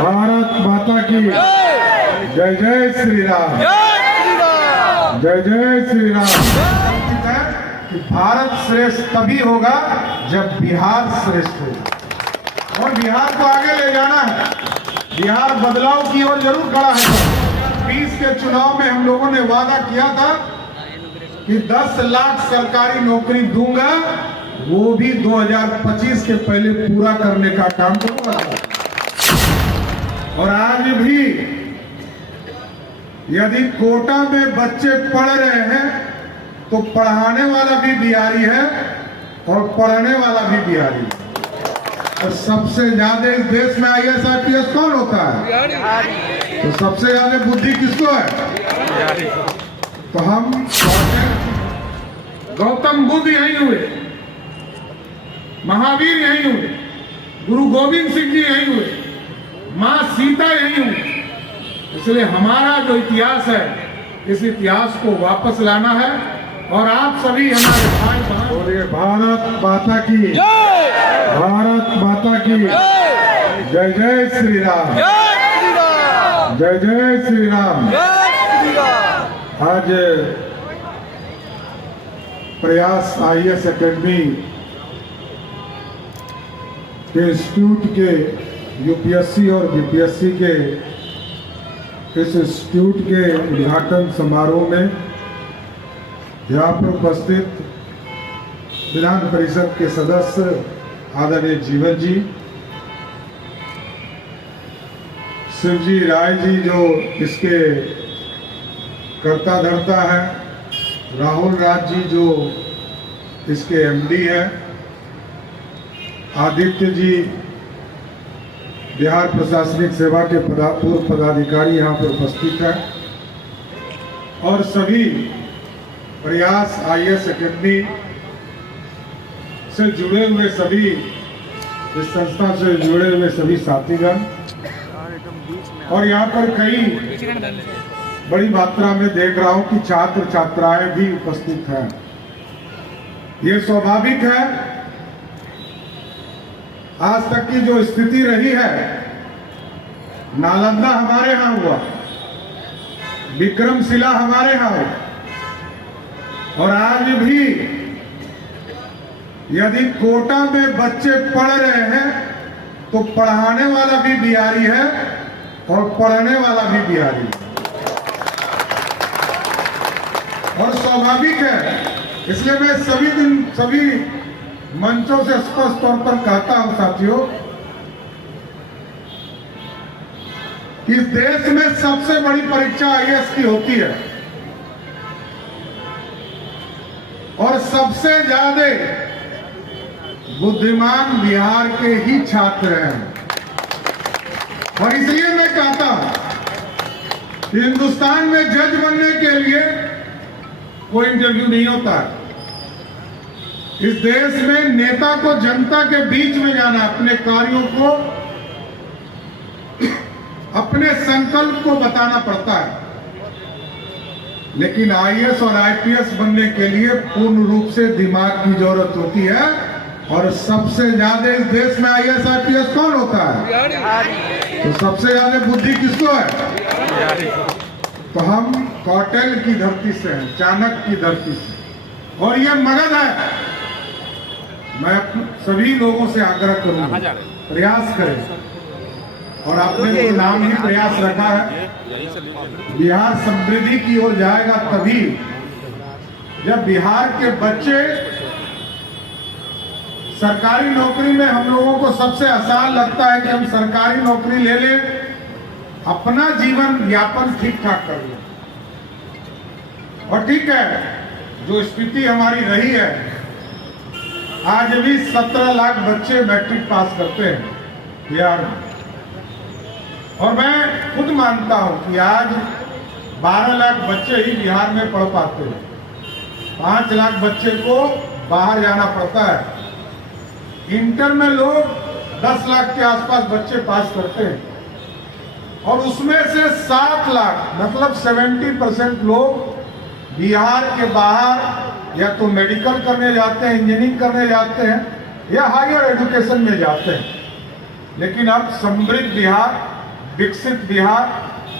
भारत माता की जय जय श्री राम, जय जय श्री राम। कि भारत श्रेष्ठ तभी होगा जब बिहार श्रेष्ठ होगा और बिहार को आगे ले जाना है। बिहार बदलाव की ओर जरूर खड़ा है। 20 के चुनाव में हम लोगों ने वादा किया था कि 10 लाख सरकारी नौकरी दूंगा, वो भी 2025 के पहले पूरा करने का काम करूंगा। और आज भी यदि कोटा में बच्चे पढ़ रहे हैं तो पढ़ाने वाला भी बिहारी है और पढ़ने वाला भी बिहारी है। और सबसे ज्यादा इस देश में IAS IPS कौन होता है? तो सबसे ज्यादा बुद्धि किसको है? तो हम गौतम बुद्ध यहीं हुए, महावीर यहीं हुए, गुरु गोविंद सिंह जी यहीं हुए, मां सीता यहीं हुई। इसलिए हमारा जो इतिहास है, इस इतिहास को वापस लाना है और आप सभी हमारे भाई बहन। भारत माता की जय, भारत माता की जय जय श्री राम, जय जय श्री राम। आज प्रयास IAS एकेडमी के इंस्टीट्यूट के UPSC और BPSC के इस इंस्टीट्यूट के उद्घाटन समारोह में यहाँ पर उपस्थित विधान परिषद के सदस्य आदरणीय जीवन जी, शिवजी राय जी जो इसके कर्ता धर्ता है, राहुल राज जी जो इसके MD है, आदित्य जी बिहार प्रशासनिक सेवा के पूर्व पदाधिकारी यहाँ पर उपस्थित हैं और सभी प्रयास IAS एकेडमी से जुड़े हुए सभी, इस संस्था से जुड़े हुए सभी साथीगण, और यहाँ पर कई बड़ी मात्रा में देख रहा हूँ कि छात्र छात्राएं भी उपस्थित हैं। ये स्वाभाविक है, आज तक की जो स्थिति रही है, नालंदा हमारे यहाँ हुआ, विक्रमशिला हमारे यहाँ हुआ, और आज भी यदि कोटा में बच्चे पढ़ रहे हैं तो पढ़ाने वाला भी बिहारी है और पढ़ने वाला भी बिहारी है। और स्वाभाविक है, इसलिए मैं सभी दिन सभी मंचों से स्पष्ट तौर पर कहता हूं साथियों, इस देश में सबसे बड़ी परीक्षा IAS की होती है और सबसे ज्यादा बुद्धिमान बिहार के ही छात्र हैं। और इसलिए मैं कहता हूं कि हिंदुस्तान में जज बनने के लिए कोई इंटरव्यू नहीं होता है। इस देश में नेता को जनता के बीच में जाना, अपने कार्यों को, अपने संकल्प को बताना पड़ता है। लेकिन IAS और IPS बनने के लिए पूर्ण रूप से दिमाग की जरूरत होती है और सबसे ज्यादा इस देश में IAS IPS कौन होता है? तो सबसे ज्यादा बुद्धि किसको है? तो हम कौटिल्य की धरती से हैं, चाणक्य की धरती से, और ये मगध है। मैं सभी लोगों से आग्रह करूंगा, प्रयास करें, और आपने जो नाम ही प्रयास रखा है, बिहार समृद्धि की ओर जाएगा तभी जब बिहार के बच्चे सरकारी नौकरी में, हम लोगों को सबसे आसान लगता है कि हम सरकारी नौकरी ले लें, अपना जीवन यापन ठीक ठाक कर लें। और ठीक है, जो स्थिति हमारी रही है, आज भी 17 लाख बच्चे मैट्रिक पास करते हैं बिहार में, और मैं खुद मानता हूं कि आज 12 लाख बच्चे ही बिहार में पढ़ पाते हैं। 5 लाख बच्चे को बाहर जाना पड़ता है। इंटर में लोग 10 लाख के आसपास बच्चे पास करते हैं, और उसमें से 7 लाख मतलब 70% लोग बिहार के बाहर या तो मेडिकल करने जाते हैं, इंजीनियरिंग करने जाते हैं, या हायर एजुकेशन में जाते हैं। लेकिन अब समृद्ध बिहार विकसित बिहार,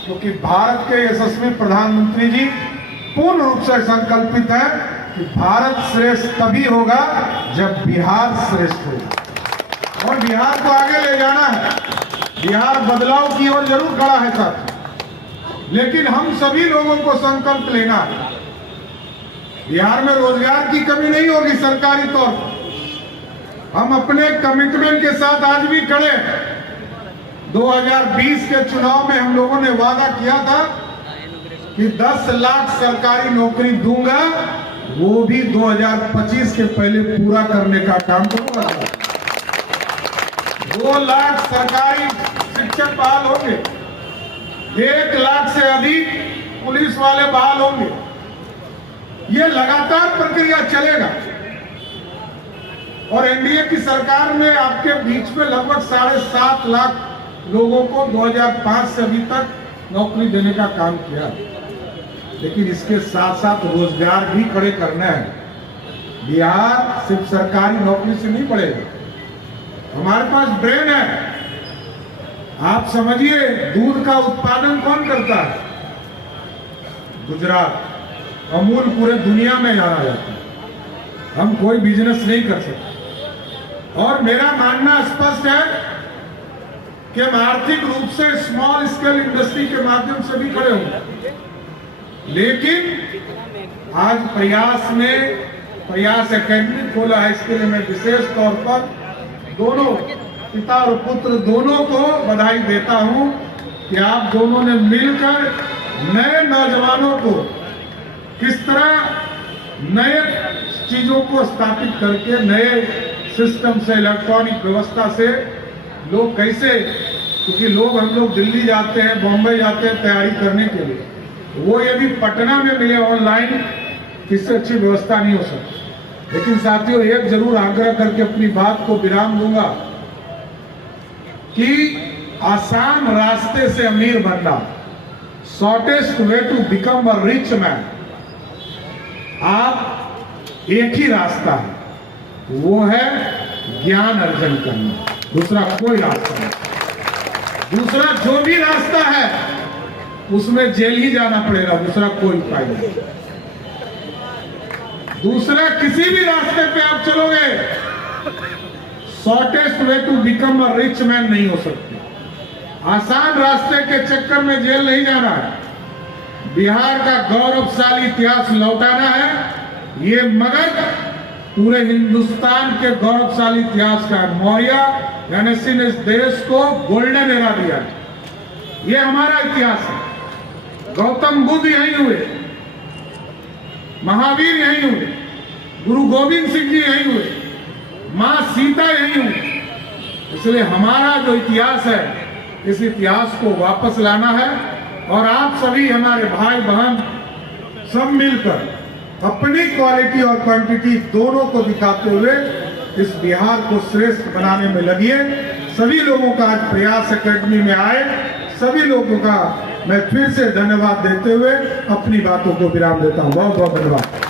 क्योंकि भारत के यशस्वी प्रधानमंत्री जी पूर्ण रूप से संकल्पित है कि भारत श्रेष्ठ तभी होगा जब बिहार श्रेष्ठ होगा। और बिहार को आगे ले जाना है। बिहार बदलाव की ओर जरूर खड़ा है साथ, लेकिन हम सभी लोगों को संकल्प लेना है। बिहार में रोजगार की कमी नहीं होगी सरकारी तौर पर। हम अपने कमिटमेंट के साथ आज भी खड़े हैं। 2020 के चुनाव में हम लोगों ने वादा किया था कि 10 लाख सरकारी नौकरी दूंगा, वो भी 2025 के पहले पूरा करने का काम करूंगा। 2 लाख सरकारी शिक्षक बहाल होंगे, 1 लाख से अधिक पुलिस वाले बहाल होंगे। ये लगातार प्रक्रिया चलेगा। और एनडीए की सरकार ने आपके बीच में लगभग 7.5 लाख लोगों को 2005 से अभी तक नौकरी देने का काम किया। लेकिन इसके साथ साथ रोजगार भी खड़े करना है। बिहार सिर्फ सरकारी नौकरी से नहीं बढ़ेगा। हमारे पास ब्रेन है। आप समझिए, दूध का उत्पादन कौन करता है? गुजरात। अमूल पूरे दुनिया में जाना जाता है। हम कोई बिजनेस नहीं कर सकते। और मेरा मानना स्पष्ट है कि हम आर्थिक रूप से स्मॉल स्केल इंडस्ट्री के माध्यम से भी खड़े होंगे। लेकिन आज प्रयास एकेडमी खोला है। इसके लिए मैं विशेष तौर पर दोनों पिता और पुत्र दोनों को बधाई देता हूं कि आप दोनों ने मिलकर नए नौजवानों को किस तरह नए चीजों को स्थापित करके, नए सिस्टम से, इलेक्ट्रॉनिक व्यवस्था से लोग कैसे, क्योंकि हम लोग दिल्ली जाते हैं, बॉम्बे जाते हैं तैयारी करने के लिए, वो यदि पटना में मिले ऑनलाइन, इससे अच्छी व्यवस्था नहीं हो सकती। लेकिन साथियों, एक जरूर आग्रह करके अपनी बात को विराम दूंगा कि आसान रास्ते से अमीर बनना, shortest way to become a rich man, आप एक ही रास्ता है, वो है ज्ञान अर्जन करना। दूसरा कोई रास्ता नहीं। दूसरा जो भी रास्ता है उसमें जेल ही जाना पड़ेगा। दूसरा कोई उपाय नहीं। दूसरा किसी भी रास्ते पे आप चलोगे, shortest way to become a rich man नहीं हो सकती। आसान रास्ते के चक्कर में जेल नहीं जाना है। बिहार का गौरवशाली इतिहास लौटाना है। ये मगध पूरे हिंदुस्तान के गौरवशाली इतिहास का मौर्य डायनेस्टी ने इस देश को गोल्डन एरा दिया। ये हमारा इतिहास है। गौतम बुद्ध यहीं हुए, महावीर यहीं हुए, गुरु गोविंद सिंह जी यहीं हुए, मां सीता यहीं हुई। इसलिए हमारा जो इतिहास है, इस इतिहास को वापस लाना है। और आप सभी हमारे भाई बहन सब मिलकर अपनी क्वालिटी और क्वांटिटी दोनों को दिखाते हुए इस बिहार को श्रेष्ठ बनाने में लगिए। सभी लोगों का आज प्रयास एकेडमी में आए, सभी लोगों का मैं फिर से धन्यवाद देते हुए अपनी बातों को विराम देता हूं। बहुत बहुत धन्यवाद।